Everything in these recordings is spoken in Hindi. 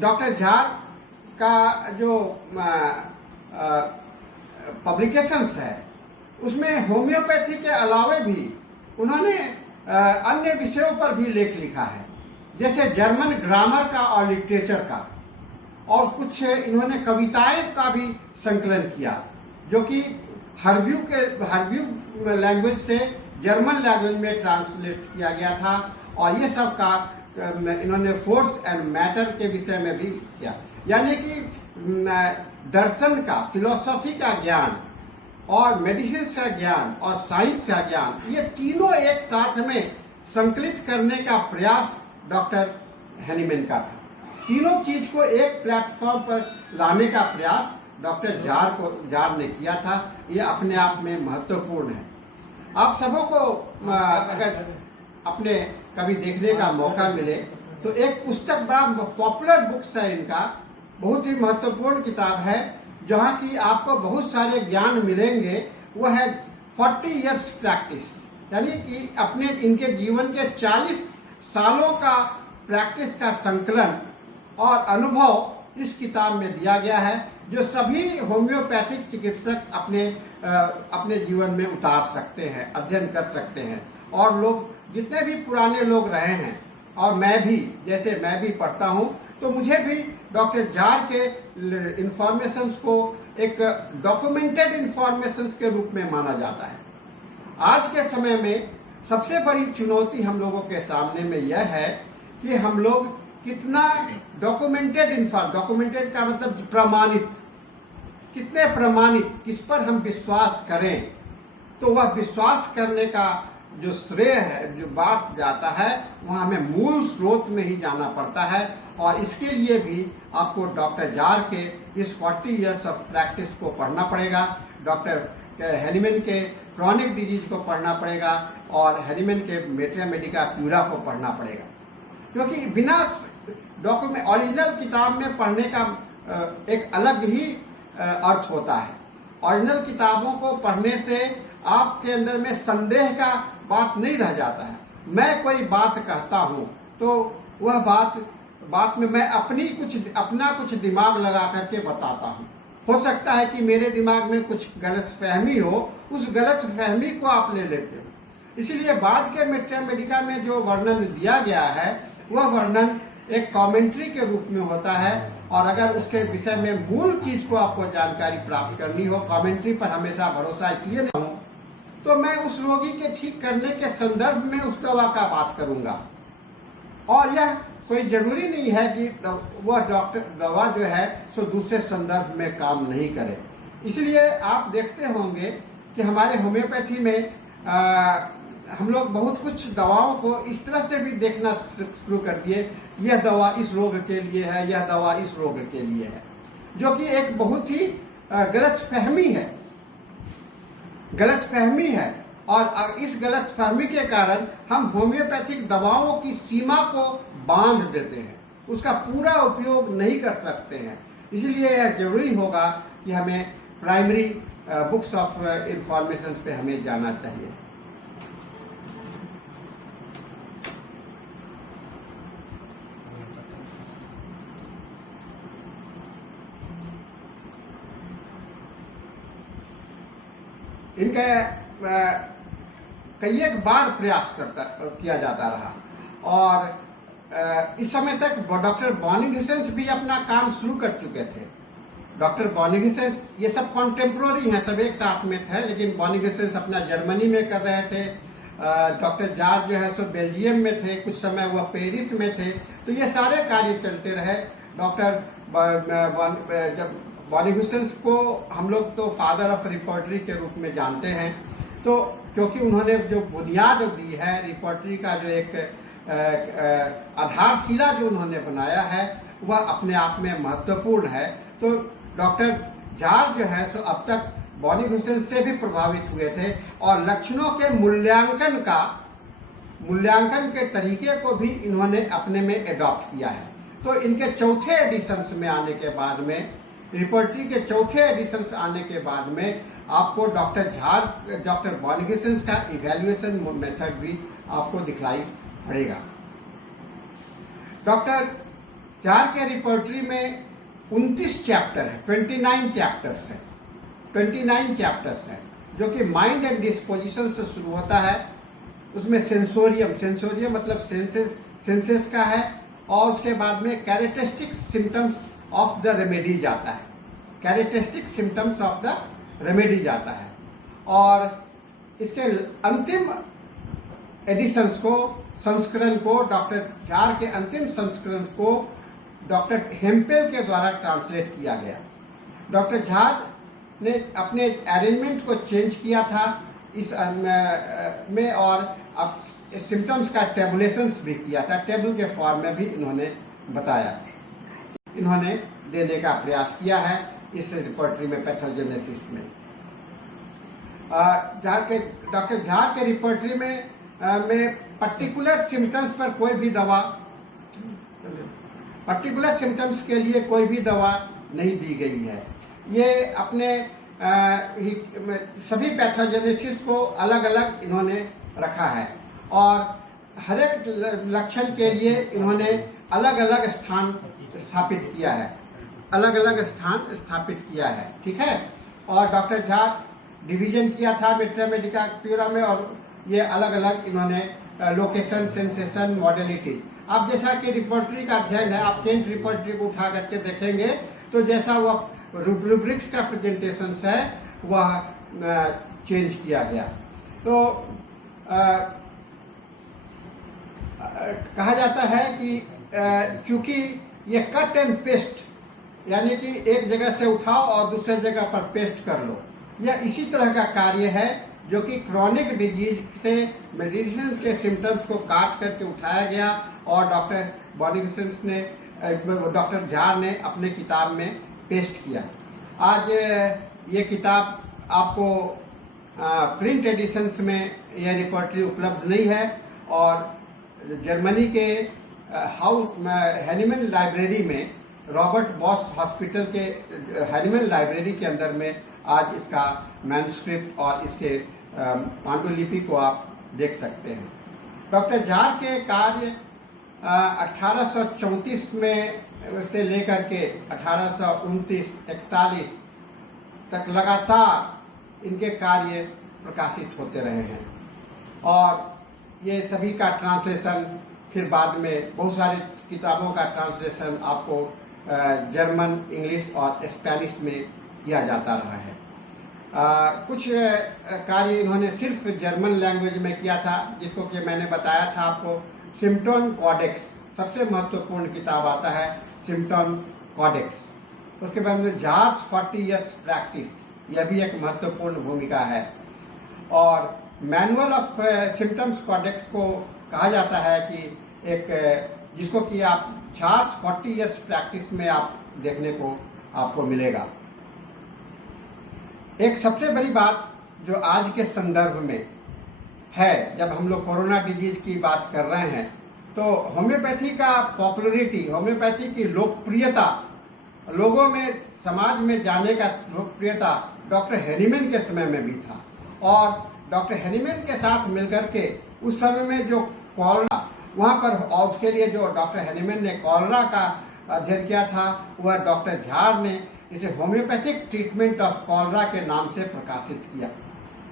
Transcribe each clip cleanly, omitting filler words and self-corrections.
डॉक्टर झा का जो पब्लिकेशंस है उसमें होम्योपैथी के अलावे भी उन्होंने अन्य विषयों पर भी लेख लिखा है, जैसे जर्मन ग्रामर का और लिटरेचर का, और कुछ इन्होंने कविताएं का भी संकलन किया जो कि हर्ब्यू लैंग्वेज से जर्मन लैंग्वेज में ट्रांसलेट किया गया था। और ये सब का इन्होंने फोर्स एंड मैटर के विषय में भी किया, यानी कि दर्शन का, फिलोसॉफी का ज्ञान और मेडिसिन का ज्ञान और साइंस का ज्ञान, ये तीनों एक साथ में संकलित करने का प्रयास डॉक्टर हैनीमैन का था। तीनों चीज को एक प्लेटफॉर्म पर लाने का प्रयास डॉक्टर जार ने किया था। ये अपने आप में महत्वपूर्ण है। आप सबों को अगर अपने कभी देखने का मौका मिले तो एक पुस्तक बड़ा पॉपुलर बुक्स है इनका, बहुत ही महत्वपूर्ण किताब है जहाँ की आपको बहुत सारे ज्ञान मिलेंगे। वो है 40 इयर्स प्रैक्टिस, यानी कि अपने इनके जीवन के 40 सालों का प्रैक्टिस का संकलन और अनुभव इस किताब में दिया गया है, जो सभी होम्योपैथिक चिकित्सक अपने जीवन में उतार सकते हैं, अध्ययन कर सकते हैं। और लोग जितने भी पुराने लोग रहे हैं, और मैं भी पढ़ता हूं, तो मुझे भी डॉक्टर जार के इंफॉर्मेशंस को एक डॉक्यूमेंटेड इंफॉर्मेशंस के रूप में माना जाता है। आज के समय में सबसे बड़ी चुनौती हम लोगों के सामने में यह है कि हम लोग कितना डॉक्यूमेंटेड का मतलब प्रमाणित, कितने प्रमाणित, किस पर हम विश्वास करें। तो वह विश्वास करने का जो श्रेय है, जो बात जाता है, वह हमें मूल स्रोत में ही जाना पड़ता है। और इसके लिए भी आपको डॉक्टर जार के इस 40 इयर्स ऑफ प्रैक्टिस को पढ़ना पड़ेगा, डॉक्टर हैनीमैन के क्रॉनिक डिजीज को पढ़ना पड़ेगा और हैनीमैन के मेट्रिया मेडिका प्यूरा को पढ़ना पड़ेगा, क्योंकि बिना डॉक्यूमेंट ओरिजिनल किताब में पढ़ने का एक अलग ही अर्थ होता है। ओरिजिनल किताबों को पढ़ने से आपके अंदर में संदेह का बात नहीं रह जाता है। मैं कोई बात कहता हूं तो वह बात में मैं अपना कुछ दिमाग लगा करके बताता हूं। हो सकता है कि मेरे दिमाग में कुछ गलत फहमी हो, उस गलत फहमी को आप ले लेते हो। इसीलिए बाद के मेट्रिया मेडिका में जो वर्णन दिया गया है वह वर्णन एक कमेंट्री के रूप में होता है। और अगर उसके विषय में मूल चीज को आपको जानकारी प्राप्त करनी हो, कमेंट्री पर हमेशा भरोसा इसलिए नहीं हूं, तो मैं उस रोगी के ठीक करने के संदर्भ में उस दवा का बात करूंगा। और यह कोई जरूरी नहीं है कि वह दवा जो है सो दूसरे संदर्भ में काम नहीं करे। इसलिए आप देखते होंगे कि हमारे होम्योपैथी में हम लोग बहुत कुछ दवाओं को इस तरह से भी देखना शुरू कर दिए, यह दवा इस रोग के लिए है, यह दवा इस रोग के लिए है, जो कि एक बहुत ही गलत फहमी है। और इस गलत फहमी के कारण हम होम्योपैथिक दवाओं की सीमा को बांध देते हैं, उसका पूरा उपयोग नहीं कर सकते हैं। इसलिए यह जरूरी होगा कि हमें प्राइमरी बुक्स ऑफ इंफॉर्मेशन पे हमें जाना चाहिए। इनका कई एक बार प्रयास किया जाता रहा और इस समय तक डॉक्टर बॉनिंगसेंस भी अपना काम शुरू कर चुके थे। डॉक्टर बॉनिंगसेंस, ये सब कॉन्टेम्पोररी हैं, सब एक साथ में थे, लेकिन बॉनिंगसेंस अपना जर्मनी में कर रहे थे, डॉक्टर जार जो है सो बेल्जियम में थे, कुछ समय वह पेरिस में थे। तो ये सारे कार्य चलते रहे। डॉक्टर जब बॉनिंगसेंस को हम लोग तो फादर ऑफ रिपोर्टरी के रूप में जानते हैं, तो क्योंकि उन्होंने जो बुनियाद दी है रिपोर्टरी का, जो एक आधारशिला जो उन्होंने बनाया है, वह अपने आप में महत्वपूर्ण है। तो डॉक्टर जार जो है सो अब तक बॉनिंगसेंस से भी प्रभावित हुए थे और लक्षणों के मूल्यांकन के तरीके को भी इन्होंने अपने में एडॉप्ट किया है। तो इनके चौथे एडिशंस में आने के बाद में, रिपोर्टरी के चौथे एडिशंस आने के बाद में, आपको डॉक्टर बॉनिंगसेंस का इवैल्यूएशन मेथड भी आपको दिखलाई पड़ेगा। डॉक्टर झार के रिपोर्टरी में 29 चैप्टर है, 29 चैप्टर्स है, 29 चैप्टर्स है, जो कि माइंड एंड डिस्पोजिशन से शुरू होता है। उसमें सेंसोरियम मतलब सेंसेस का है, और उसके बाद में characteristic symptoms of the remedies आता है, characteristic symptoms of the remedies आता है। और इसके अंतिम एडिशंस को, संस्करण को, डॉक्टर झार के अंतिम संस्करण को डॉक्टर हेम्पेल के द्वारा ट्रांसलेट किया गया। डॉक्टर झार ने अपने अरेंजमेंट को चेंज किया था इस में, और सिम्टम्स का टेबुलेशंस भी किया था, टेबल के फॉर्म में भी इन्होंने बताया, इन्होंने देने का प्रयास किया है इस रिपोर्टरी में, पैथोजेनेसिस में। डॉक्टर झार के रिपोर्टरी में पर्टिकुलर सिम्टम्स पर कोई भी दवा, पर्टिकुलर सिम्टम्स के लिए कोई भी दवा नहीं दी गई है। ये अपने सभी पैथोजेनेसिस को अलग अलग इन्होंने रखा है, और हर एक लक्षण के लिए इन्होंने अलग अलग स्थान स्थापित किया है, अलग अलग स्थान स्थापित किया है, ठीक है। और डॉक्टर झा डिवीजन किया था मेट्रामेडिका प्यूरा में, और ये अलग अलग इन्होंने लोकेशन, सेंसेशन, मॉडलिटी। आप जैसा कि रिपोर्टरी का अध्ययन है, आप केंट रिपोर्टरी को उठा करके देखेंगे तो जैसा वह रूब्रिक्स का प्रेजेंटेशन है वह चेंज किया गया। तो कहा जाता है कि क्योंकि ये कट एंड पेस्ट, यानी कि एक जगह से उठाओ और दूसरे जगह पर पेस्ट कर लो, यह इसी तरह का कार्य है जो कि क्रॉनिक डिजीज से मेडिसिन के सिम्टम्स को काट करके उठाया गया, और डॉक्टर बॉनिफेसेंस ने, डॉक्टर झार ने अपने किताब में पेस्ट किया। आज ये किताब आपको प्रिंट एडिशंस में यह रिपोर्टरी उपलब्ध नहीं है, और जर्मनी के हैनिमन लाइब्रेरी में, रॉबर्ट बॉस हॉस्पिटल के हैनिमन लाइब्रेरी के अंदर में आज इसका मैन्युस्क्रिप्ट और इसके पांडुलिपि को आप देख सकते हैं। डॉक्टर झार के कार्य 1834 में से लेकर के 1829-41 तक लगातार इनके कार्य प्रकाशित होते रहे हैं, और ये सभी का ट्रांसलेशन फिर बाद में बहुत सारी किताबों का ट्रांसलेशन आपको जर्मन, इंग्लिश और स्पेनिश में किया जाता रहा है। कुछ कार्य इन्होंने सिर्फ जर्मन लैंग्वेज में किया था, जिसको कि मैंने बताया था आपको, सिम्प्टोन कॉडेक्स सबसे महत्वपूर्ण किताब आता है, सिम्प्टोन कॉडेक्स। उसके बाद में झार्स 40 इयर्स प्रैक्टिस, यह भी एक महत्वपूर्ण भूमिका है। और मैनुअल ऑफ सिम्टम्स कॉडेक्स को कहा जाता है कि एक, जिसको कि आप झार्स 40 इयर्स प्रैक्टिस में आप देखने को आपको मिलेगा। एक सबसे बड़ी बात जो आज के संदर्भ में है, जब हम लोग कोरोना डिजीज की बात कर रहे हैं, तो होम्योपैथी का पॉपुलरिटी, होम्योपैथी की लोकप्रियता, लोगों में, समाज में जाने का लोकप्रियता डॉक्टर हेनिमैन के समय में भी था। और डॉक्टर हेनिमैन के साथ मिलकर के उस समय में जो कॉलरा, वहाँ पर, और उसके लिए जो डॉक्टर हेनिमैन ने कॉलरा का अध्ययन किया था, वह डॉक्टर झार ने इसे होम्योपैथिक ट्रीटमेंट ऑफ कॉलरा के नाम से प्रकाशित किया।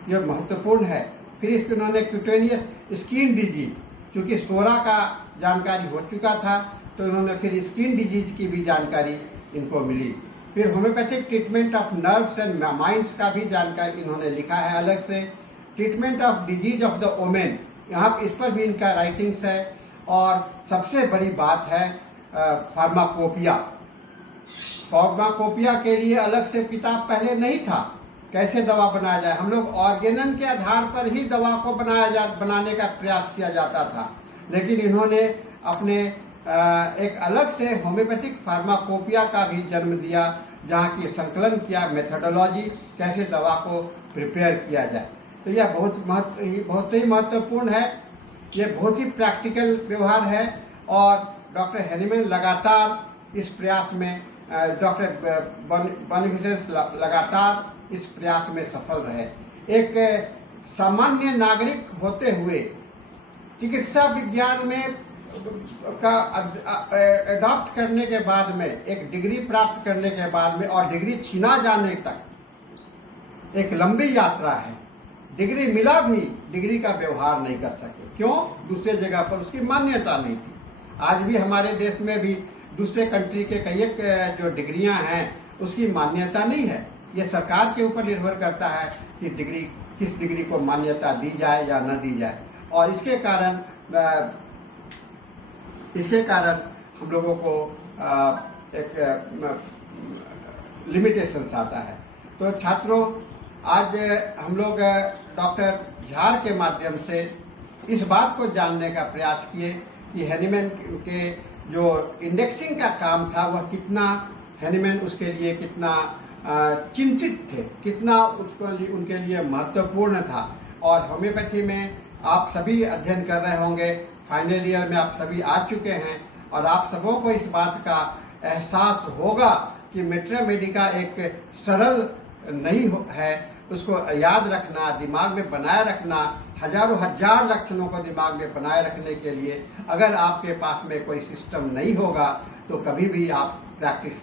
यह महत्वपूर्ण है। फिर इसमें उन्होंने क्यूटेनियस स्किन डिजीज, क्योंकि सोरा का जानकारी हो चुका था, तो उन्होंने फिर स्किन डिजीज की भी जानकारी इनको मिली। फिर homeopathic treatment of nerves and minds का भी जानकारी इन्होंने लिखा है अलग से। Treatment of disease of the women, यहाँ इस पर भी इनका राइटिंग्स है। और सबसे बड़ी बात है फार्माकोपिया। फार्माकोपिया के लिए अलग से किताब पहले नहीं था, कैसे दवा बनाया जाए। हम लोग ऑर्गेनन के आधार पर ही दवा को बनाने का प्रयास किया जाता था, लेकिन इन्होंने अपने एक अलग से होम्योपैथिक फार्माकोपिया का भी जन्म दिया, जहाँ की संकलन किया, मेथोडोलॉजी, कैसे दवा को प्रिपेयर किया जाए। तो यह बहुत ही महत्वपूर्ण है, ये बहुत ही प्रैक्टिकल व्यवहार है। और डॉक्टर हेनिमैन लगातार इस प्रयास में, डॉक्टर बॉनिफेसेंस लगातार इस प्रयास में सफल रहे। एक सामान्य नागरिक होते हुए चिकित्सा विज्ञान में का अडॉप्ट करने के बाद में, एक डिग्री प्राप्त करने के बाद में और डिग्री छीना जाने तक एक लंबी यात्रा है। डिग्री मिला भी, डिग्री का व्यवहार नहीं कर सके। क्यों? दूसरे जगह पर उसकी मान्यता नहीं थी। आज भी हमारे देश में भी दूसरे कंट्री के कई एक जो डिग्रियां हैं उसकी मान्यता नहीं है। ये सरकार के ऊपर निर्भर करता है कि डिग्री, किस डिग्री को मान्यता दी जाए या न दी जाए। और इसके कारण हम लोगों को एक लिमिटेशंस आता है। तो छात्रों, आज हम लोग डॉक्टर झार के माध्यम से इस बात को जानने का प्रयास किए कि हैनीमैन के जो इंडेक्सिंग का काम था वह कितना, हैनीमैन उसके लिए कितना चिंतित थे, कितना उसको उनके लिए महत्वपूर्ण था। और होम्योपैथी में आप सभी अध्ययन कर रहे होंगे, फाइनल ईयर में आप सभी आ चुके हैं और आप सबों को इस बात का एहसास होगा कि मेट्रा मेडिका एक सरल नहीं है। उसको याद रखना, दिमाग में बनाए रखना, हजारों हजार लक्षणों को दिमाग में बनाए रखने के लिए अगर आपके पास में कोई सिस्टम नहीं होगा तो कभी भी आप प्रैक्टिस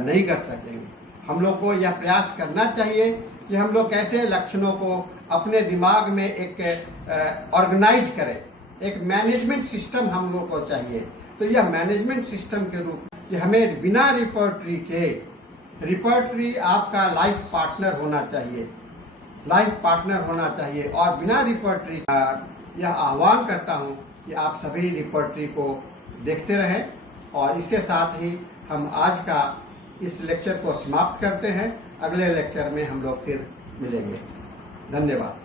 नहीं कर सकेंगे। हम लोग को यह प्रयास करना चाहिए कि हम लोग कैसे लक्षणों को अपने दिमाग में एक ऑर्गेनाइज करें। एक मैनेजमेंट सिस्टम हम लोग को चाहिए। तो यह मैनेजमेंट सिस्टम के रूप कि हमें बिना रिपर्टरी के, रिपर्टरी आपका लाइफ पार्टनर होना चाहिए, लाइफ पार्टनर होना चाहिए। और बिना रिपर्टरी यह आह्वान करता हूं कि आप सभी रिपर्टरी को देखते रहें। और इसके साथ ही हम आज का इस लेक्चर को समाप्त करते हैं। अगले लेक्चर में हम लोग फिर मिलेंगे। धन्यवाद।